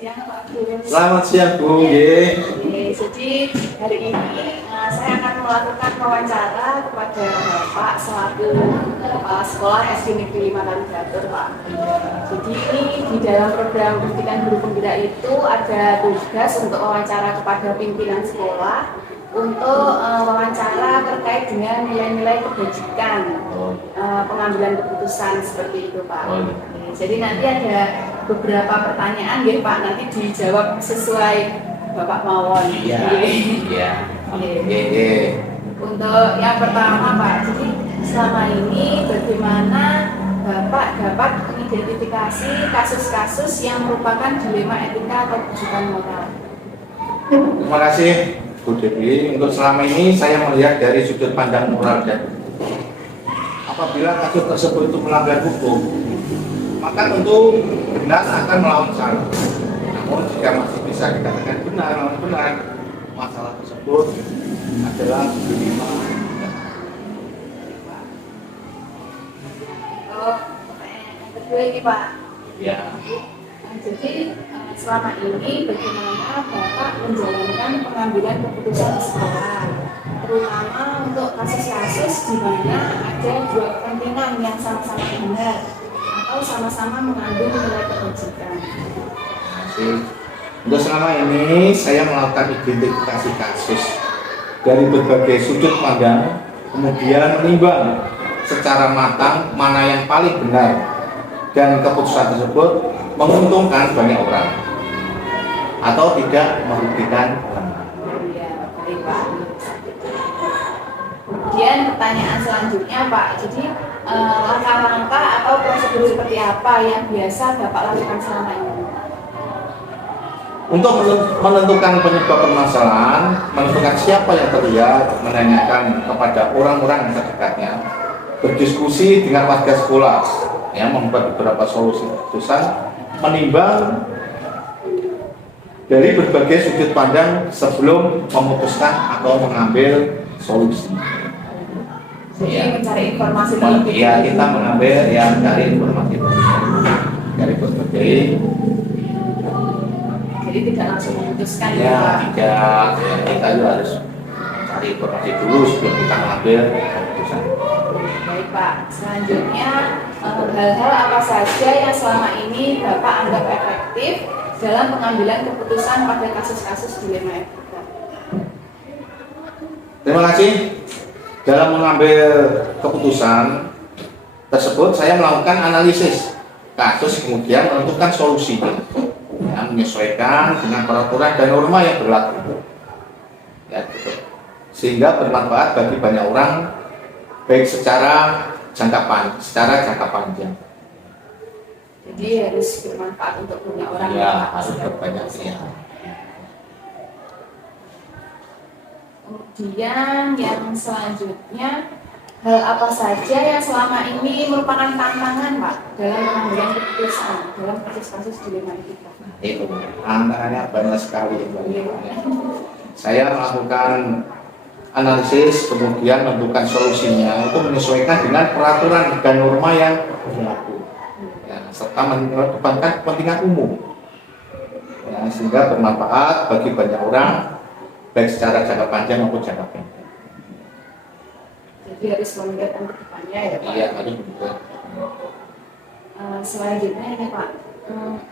siang Pak Gus. Selamat siang Bu. Ye. Jadi hari ini saya akan melakukan wawancara kepada Bapak selaku sekolah SD Negeri 5 Kaligatur Pak. Jadi di dalam program pendidikan guru penggerak itu ada tugas untuk wawancara kepada pimpinan sekolah untuk wawancara terkait dengan nilai-nilai kebajikan pengambilan keputusan seperti itu Pak. Jadi nanti ada beberapa pertanyaan ya Pak, nanti dijawab sesuai Bapak mawon. Iya. Untuk yang pertama Pak, jadi selama ini bagaimana Bapak dapat mengidentifikasi kasus-kasus yang merupakan dilema etika atau kejutan moral? Terima kasih Bu Dewi. Untuk selama ini saya melihat dari sudut pandang moral dan apabila kasus tersebut itu melanggar hukum, maka tentu benar akan melawan salah. Namun jika masih bisa dikatakan benar melawan benar, masalah tersebut adalah dilema. Pertanyaan yang kedua ini Pak. Ya. Jadi selama ini bagaimana Bapak menjalankan pengambilan keputusan di sekolah, terutama untuk kasus-kasus di mana ada dua kepentingan yang sama-sama benar atau sama-sama mengandung nilai kebajikan. Untuk selama ini saya melakukan identifikasi kasus dari berbagai sudut pandang, kemudian menimbang secara matang mana yang paling benar dan keputusan tersebut menguntungkan banyak orang atau tidak merugikan orang. Ya, baik Pak. Kemudian pertanyaan selanjutnya Pak, jadi langkah-langkah atau prosedur seperti apa yang biasa Bapak lakukan selama ini? Untuk menentukan penyebab permasalahan, menentukan siapa yang terlibat, menanyakan kepada orang-orang yang terdekatnya, berdiskusi dengan warga sekolah, membuat beberapa solusi keputusan, menimbang dari berbagai sudut pandang sebelum memutuskan atau mengambil solusi. Jadi mencari informasi terlebih dahulu. Ya, kita mengambil yang dari informasi dari berbagai. Jadi tidak langsung memutuskan. Ya, tidak. Kita juga harus mencari informasi dulu sebelum kita mengambil keputusan. Baik Pak. Selanjutnya hal-hal apa saja yang selama ini Bapak anggap efektif dalam pengambilan keputusan pada kasus-kasus dilema etika? Terima kasih. Dalam mengambil keputusan tersebut, saya melakukan analisis kasus, kemudian menentukan solusi, menyesuaikan dengan peraturan dan norma yang berlaku, sehingga bermanfaat bagi banyak orang, baik secara jangka panjang. Jadi harus bermanfaat untuk banyak orang. Ya, harus berbanyak. Ya. Kemudian yang selanjutnya, hal apa saja yang selama ini merupakan tantangan Pak dalam pengambilan keputusan dalam kasus-kasus dilema etika? Itu tantangannya banyak sekali. Saya melakukan analisis, kemudian menentukan solusinya, itu menyesuaikan dengan peraturan dan norma yang berlaku, serta mengedepankan kepentingan umum, sehingga bermanfaat bagi banyak orang, baik secara jangka panjang maupun jangka pendek. Jadi harus memikirkan ke depannya ya Pak? Iya, harus begitu. Selanjutnya ini Pak,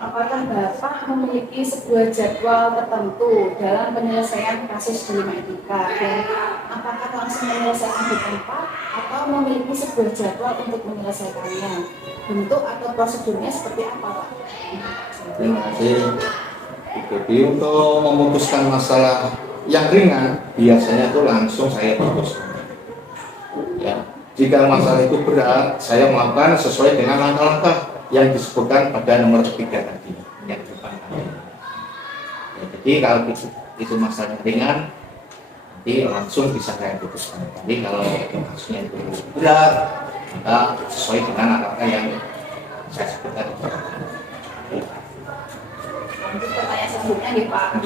apakah Bapak memiliki sebuah jadwal tertentu dalam penyelesaian kasus dilema etika? Dan apakah langsung menyelesaikan di tempat atau memiliki sebuah jadwal untuk menyelesaikannya? Bentuk atau prosedurnya seperti apa Pak? Terima kasih. Jadi untuk memutuskan masalah yang ringan, biasanya itu langsung saya putuskan. Ya, jika masalah itu berat, saya melakukan sesuai dengan langkah-langkah yang disebutkan pada nomor 3 tadi yang depan. Jadi kalau itu masalah ringan, nanti langsung bisa saya putuskan. Tapi kalau kasusnya itu berat, maka sesuai dengan langkah yang saya sebutkan. Lanjut pertanyaan selanjutnya nih Pak.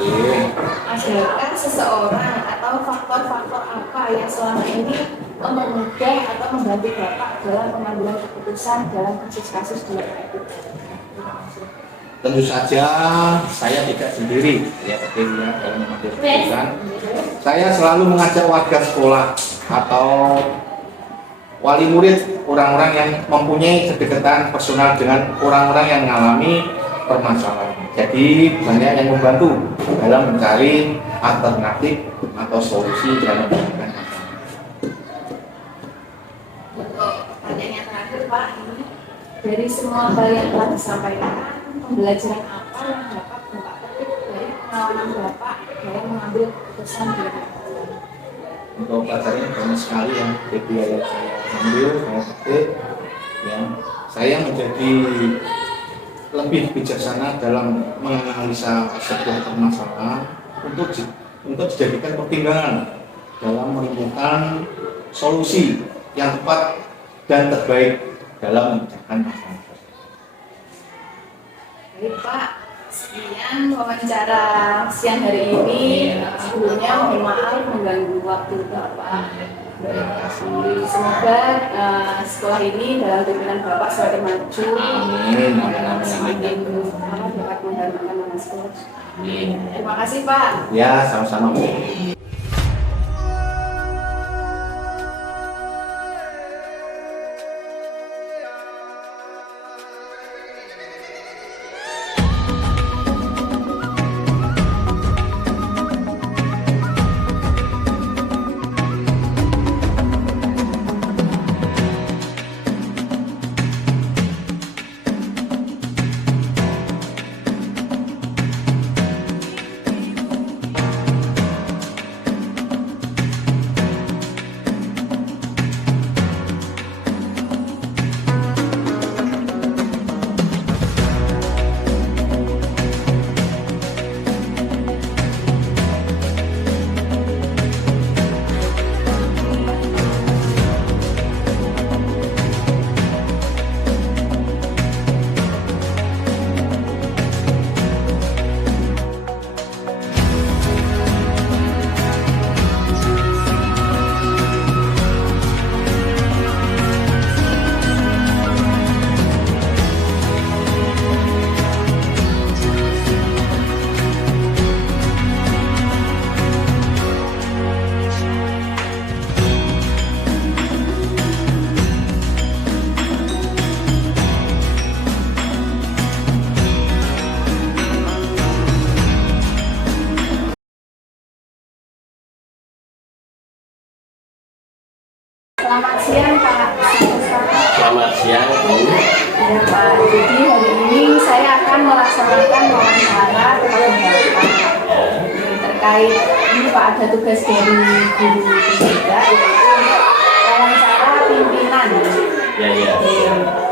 Adakah seseorang atau faktor-faktor apa yang selama ini mempermudah atau membantu Bapak dalam pengambilan keputusan dalam kasus-kasus dilema etika? tentu saja saya tidak sendiri ya dalam mengambil keputusan. Saya selalu mengajak warga sekolah atau wali murid, orang-orang yang mempunyai kedekatan personal dengan orang-orang yang mengalami permasalahan. Jadi banyak yang membantu dalam mencari alternatif atau solusi dalam menyelesaikan masalah. Untuk pertanyaan terakhir Pak, ini dari semua hal yang telah disampaikan, pembelajaran apa yang dapat Bapak petik dari pengalaman Bapak dalam mengambil keputusan di Untuk pelajarannya banyak sekali yang saya ambil, saya petik, ya. Saya menjadi lebih bijaksana dalam menganalisa sebuah permasalahan untuk dijadikan pertimbangan dalam menemukan solusi yang tepat dan terbaik dalam memecahkan masalah. Baik Pak, sekian wawancara siang hari ini. Sebelumnya mohon maaf mengganggu waktu Bapak. Semoga sekolah ini dalam pimpinan Bapak semakin maju. Amin. Semakin dapat mengharumkan nama sekolah. Terima kasih Pak. Ya, sama-sama. Selamat siang Pak. Selamat siang Bu. Ya Pak, jadi hari ini saya akan melaksanakan wawancara kepada Bapak terkait ini Pak, ada tugas dari guru juga, yaitu wawancara pimpinan. Ya.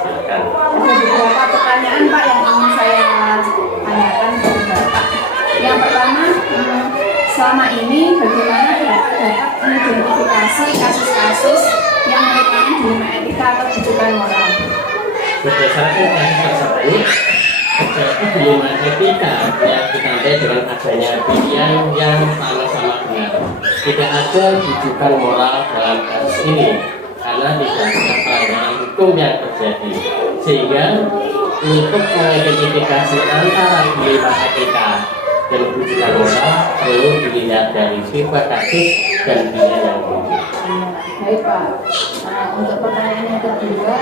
Silakan. Ada beberapa pertanyaan Pak yang ingin saya tanyakan kepada Bapak. Yang pertama, selama ini bagaimana Bapak dapat mengidentifikasi kasus-kasus yang merupakan dilema etika atau rujukan moral? Berdasarkan kasus tersebut, terjadi dilema etika yang ditandai dengan adanya pilihan yang sama-sama benar. Tidak ada rujukan moral dalam kasus ini karena tidak ada pelanggaran hukum yang terjadi. Sehingga untuk mengidentifikasi antara dilema etika dan rujukan moral perlu dilihat dari sifat kasus dan pilihan yang muncul. Baik Pak. Untuk pertanyaan yang kedua,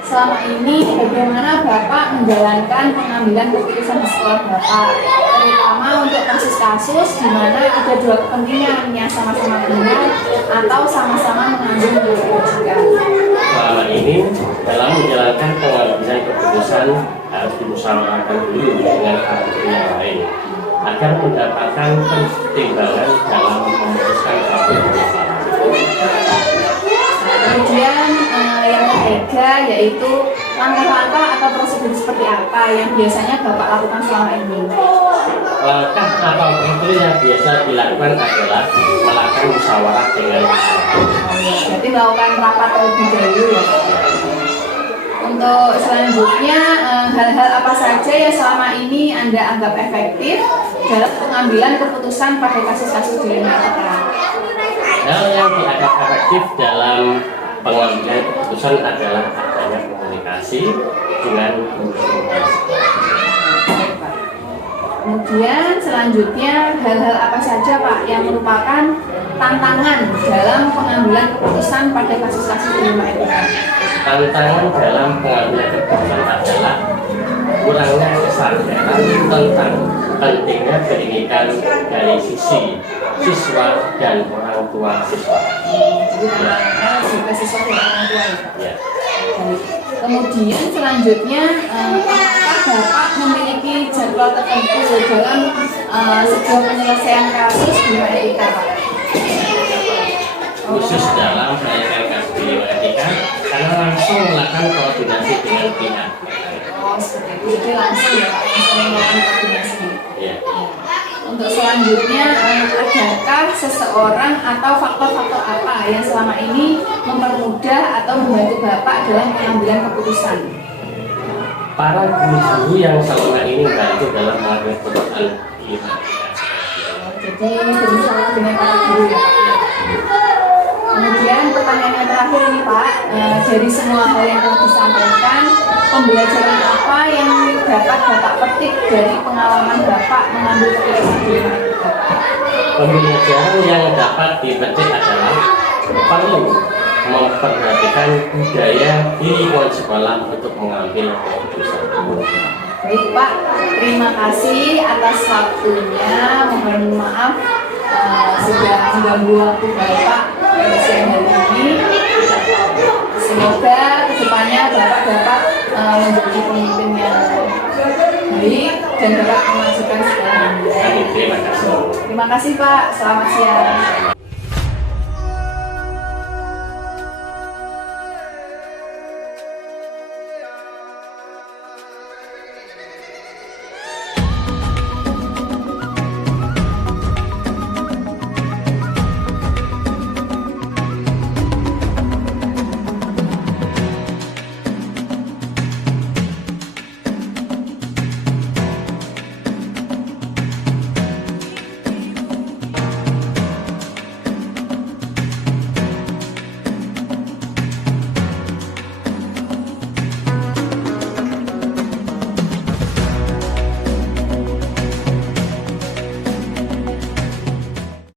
selama ini bagaimana Bapak menjalankan pengambilan keputusan di sekolah Bapak, terutama untuk kasus-kasus di mana ada dua kepentingan yang sama-sama benar atau sama-sama mengandung kewajiban? Selama ini dalam menjalankan pengambilan keputusan harus dimusyawarahkan dulu dengan partai yang lain agar mendapatkan pertimbangan dalam memutuskan suatu masalah. Kemudian yang ketiga yaitu langkah-langkah atau prosedur seperti apa yang biasanya Bapak lakukan selama ini? Langkah atau prosedur yang biasa dilakukan adalah melakukan musyawarah dengan Jadi melakukan rapat terlebih dahulu ya. Untuk selanjutnya hal-hal apa saja yang selama ini Anda anggap efektif dalam pengambilan keputusan pada kasus-kasus dilema etika? Hal yang dianggap efektif dalam pengambilan keputusan adalah adanya komunikasi dengan Kemudian selanjutnya hal-hal apa saja Pak yang merupakan tantangan dalam pengambilan keputusan pada kasus-kasus dilema etika? Tantangan dalam pengambilan keputusan adalah kurangnya kesadaran tentang pentingnya pendidikan dari sisi siswa dan orang tua siswa. Jadi tantangannya juga siswa dan orang tua ya Pak? Ya. Baik. Kemudian selanjutnya apakah Bapak memiliki jadwal tertentu dalam sebuah penyelesaian kasus dilema etika Pak? Khusus dalam penyelesaian kasus dilema etika karena langsung melakukan koordinasi dengan pihak. Oh seperti itu, jadi langsung ya Pak, langsung melakukan koordinasi. Ya. Untuk selanjutnya, adakah seseorang atau faktor-faktor apa yang selama ini mempermudah atau membantu Bapak dalam pengambilan keputusan? Para guru-guru yang selama ini membantu dalam mengambil keputusan dilema etika. Jadi berusaha dengan para guru ya Pak. Kemudian pertanyaan yang terakhir ini Pak, dari semua hal yang telah disampaikan, pembelajaran apa yang dapat Bapak petik dari pengalaman Bapak mengambil keputusan dilema etika? Pembelajaran yang dapat dipetik adalah perlu memperhatikan budaya di lingkungan sekolah untuk mengambil keputusan. Baik Pak, terima kasih atas waktunya. Mohon maaf sudah mengganggu waktu Bapak pada siang hari ini. Semoga kedepannya Bapak dapat menjadi pemimpin yang baik dan dapat memajukan segala hal. Terima kasih. Terima kasih Pak, selamat siang.